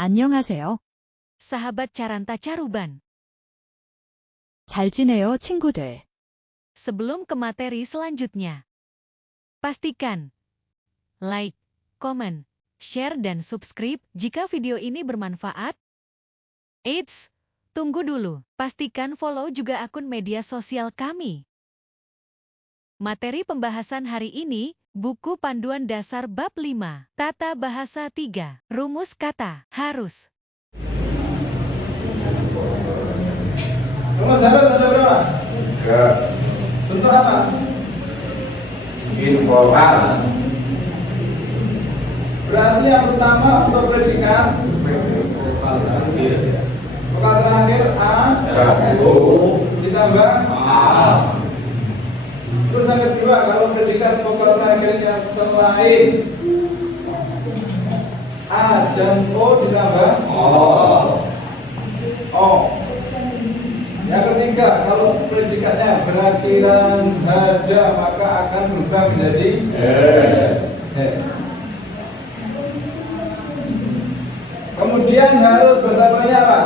안녕하세요. Sahabat Caranta Caruban. 잘 지내요, 친구들. Sebelum ke materi selanjutnya, pastikan like, komen, share dan subscribe jika video ini bermanfaat. Eits, tunggu dulu. Pastikan follow juga akun media sosial kami. Materi pembahasan hari ini, buku panduan dasar bab 5, tata bahasa 3, rumus kata, harus. Rumus harus ada berapa? 3. Bentuk apa? Informal. Berarti yang pertama untuk predikat vokal terakhir A ditambah A. Terus yang kedua, kalau predikat vokal terakhirnya selain A dan O ditambah O. Yang ketiga, kalau predikatnya berakhiran hada maka akan berubah menjadi he. Kemudian harus bahasa Arabnya apa?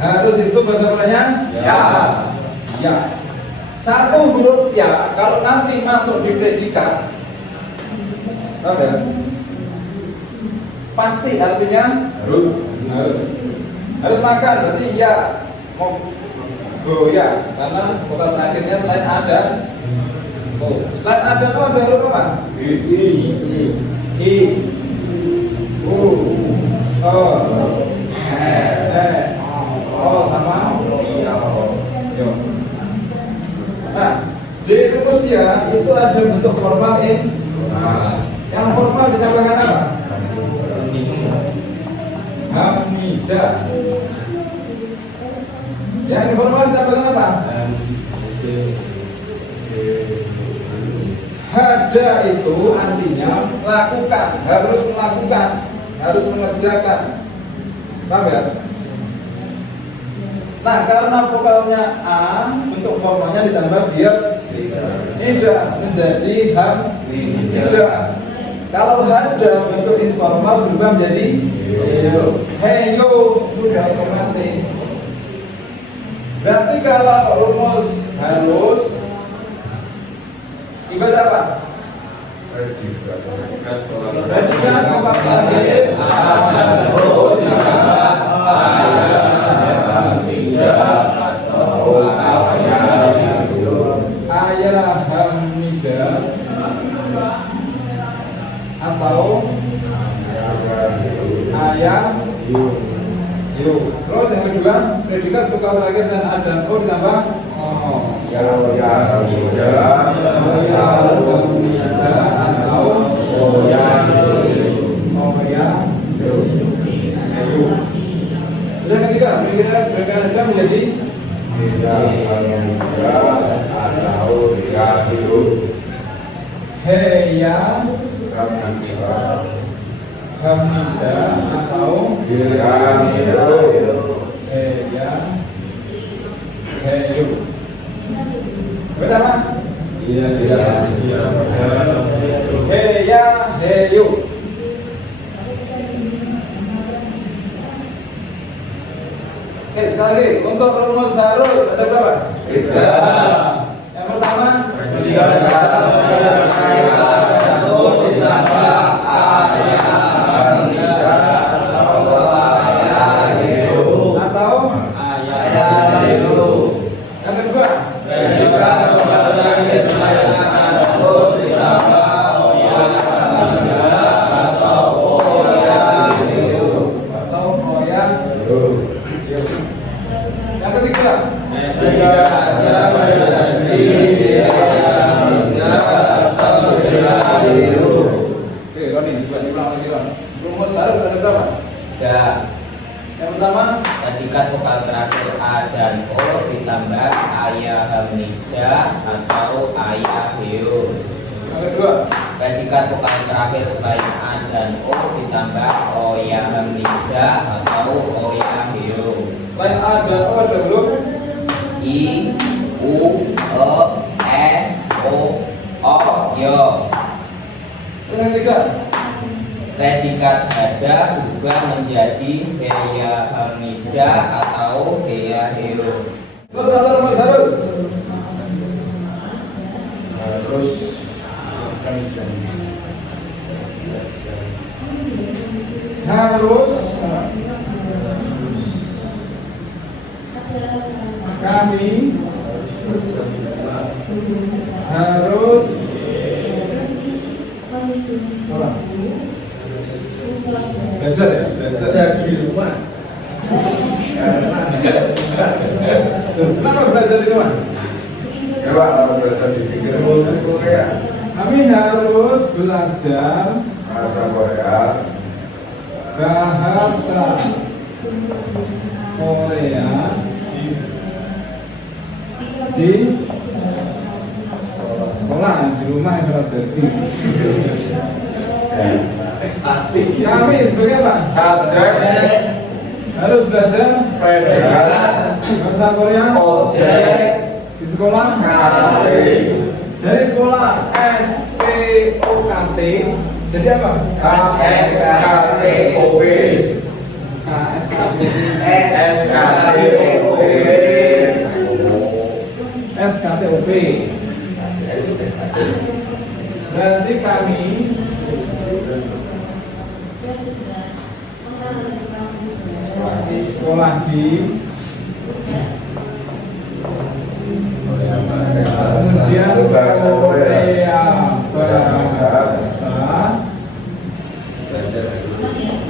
Harus itu bahasa Arabnya ya. Satu huruf ya kalau nanti masuk di predikat pasti artinya harus makan, berarti ya mau goya karena vokal terakhirnya selain ada selain ada itu ada huruf apa? I U O O sama yo. Nah, di rumus ya itu ada bentuk formal yang formal ditambahkan apa? Hamidah. Yang informal ditambahkan apa? Hada itu artinya lakukan, harus melakukan, harus mengerjakan. Paham ya? Nah, karena vokalnya A, untuk formalnya ditambah biar tidak menjadi hamidah. Kalau hada bentuk informal berubah menjadi heyo, sudah otomatis. Berarti kalau rumus harus ibarat apa? Predikat vokal terakhir ayah hamidah atau ayah yuk. Terus yang kedua, predikat vokal terakhir dan a dan o ditambah atau yang ketiga, predikat menjadi heya hamidah atau heya heyu. Pertama heya heyu. Oke, sekali lagi untuk rumus harus ada berapa? 3. Yang pertama rumus harus ada berapa? Ya. Yang pertama Predikat vokal terakhir A dan O ditambah ayah hamidah atau ayah heo. yang kedua Predikat vokal terakhir selain A dan O ditambah oya hamidah atau oya heo. selain a dan o ada huruf I, U, E, O, O, yo. Yang ketiga. Predikat hada berubah menjadi heya hamida atau heya hero. Nomor 1 harus. Harus kami harus belajar ya, belajar di rumah. Kenapa belajar di rumah? Ya Pak, kalau belajar di pinggir Korea, Kami harus belajar bahasa Korea, bahasa Korea di sekolah, di rumah yang sudah berarti. Kami sebagai apa? subjek, Harus belajar predikat, bahasa Korea objek, di sekolah dari pola SPOKT jadi apa? KSKTOP, KSKT SKTOP, SKTOP berarti kami sekolah di kemudian Bahasa Korea. Korea bahasa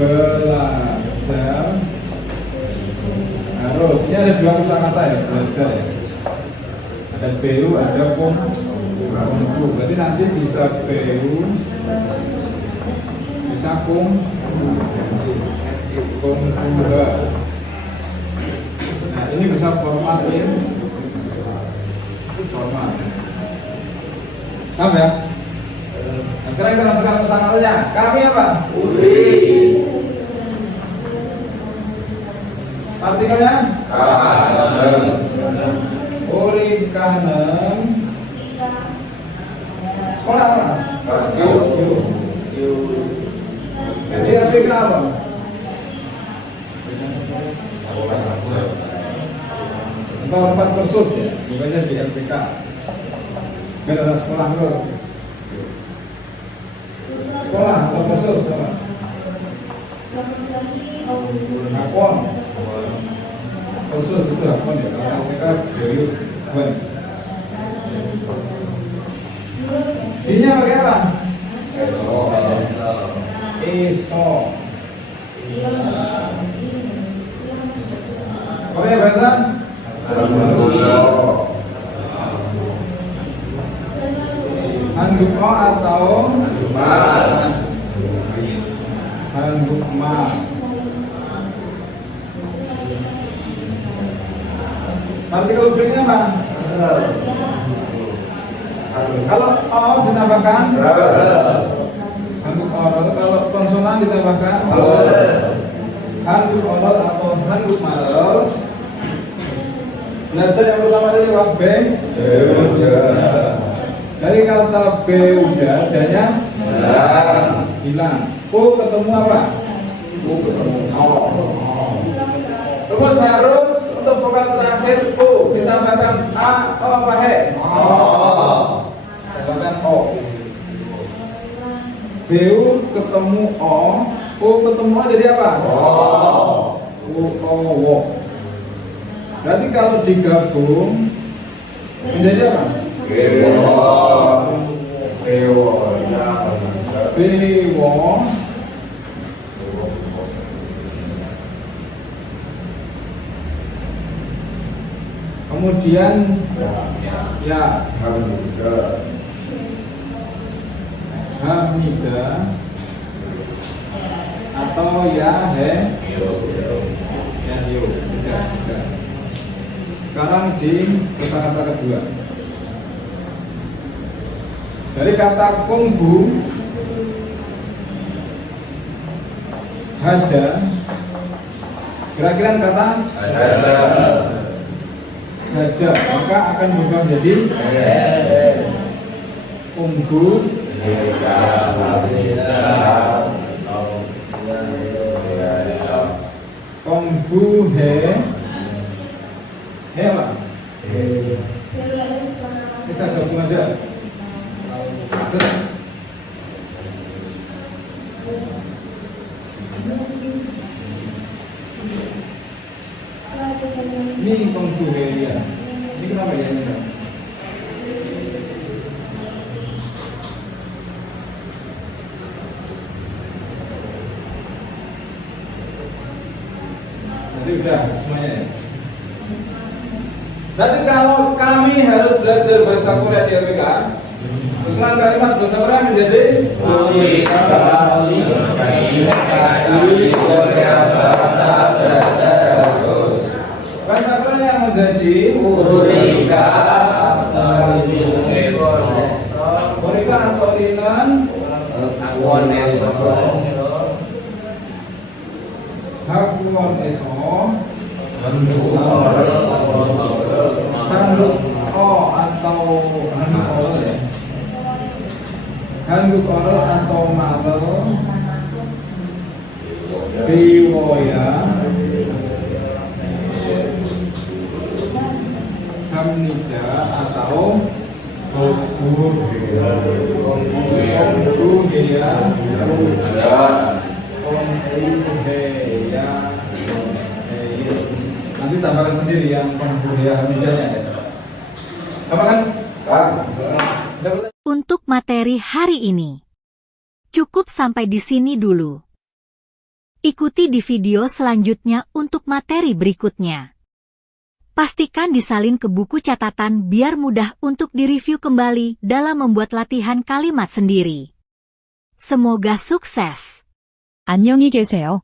belajar harus ini ada dua kosakata ya belajar ya ada BU ada kungfu berarti nanti bisa BU bisa kungfu nah ini bisa format paham ya? Nah, sekarang kita masukkan kosakatanya. Kami apa? Artikelnya? Uri kanem. Sekolah apa? Jadi artikel apa? Atau tempat kursus ya? Bukannya di RPK. Biar ada sekolah dulu. Sekolah atau kursus apa? Akon. Kursus itu akon ya. Kalau RPK dari bukan. Dinya pakai apa? ESO. Korea bahasa? Handuk O atau handuk ma. Artikel objeknya apa? Kalau O ditambahkan handuk orol, kalau konsonan ditambahkan handuk orol atau handuk marol. Belajar yang pertama tadi apa? B. Dari kata B udah, adanya hilang. U ketemu apa? U ketemu O. Terus harus untuk vokal terakhir U ditambahkan A, O apa he? O. Tambahkan O. B U ketemu O, U ketemu O jadi apa? U O wo. Berarti kalau digabung menjadi apa? Bewo. Kemudian ya Hamida atau ya he ya yo. Sekarang di kosakata kedua. Dari kata kungfu hada, kira-kira kata hada, maka akan berubah menjadi kungfu He apa? Bisa gabung aja. Ada. Ini pengbuheya. Ini kenapa ya ini? Jadi udah semuanya ya. Jadi kalau kami harus belajar bahasa Korea di LPK, susunan kalimat bahasa Korea menjadi bahasa Korea yang menjadi Murika atau Linan Hakuan Eso Handuk O atau handuk oral ya. Handuk oral atau marel Biwoya Hamnida atau Buheya nanti tambahkan sendiri yang pengbuheya Hamnidanya ya. Tambahkan? Untuk materi hari ini, cukup sampai di sini dulu. Ikuti di video selanjutnya untuk materi berikutnya. Pastikan disalin ke buku catatan biar mudah untuk direview kembali dalam membuat latihan kalimat sendiri. Semoga sukses. 안녕히 계세요.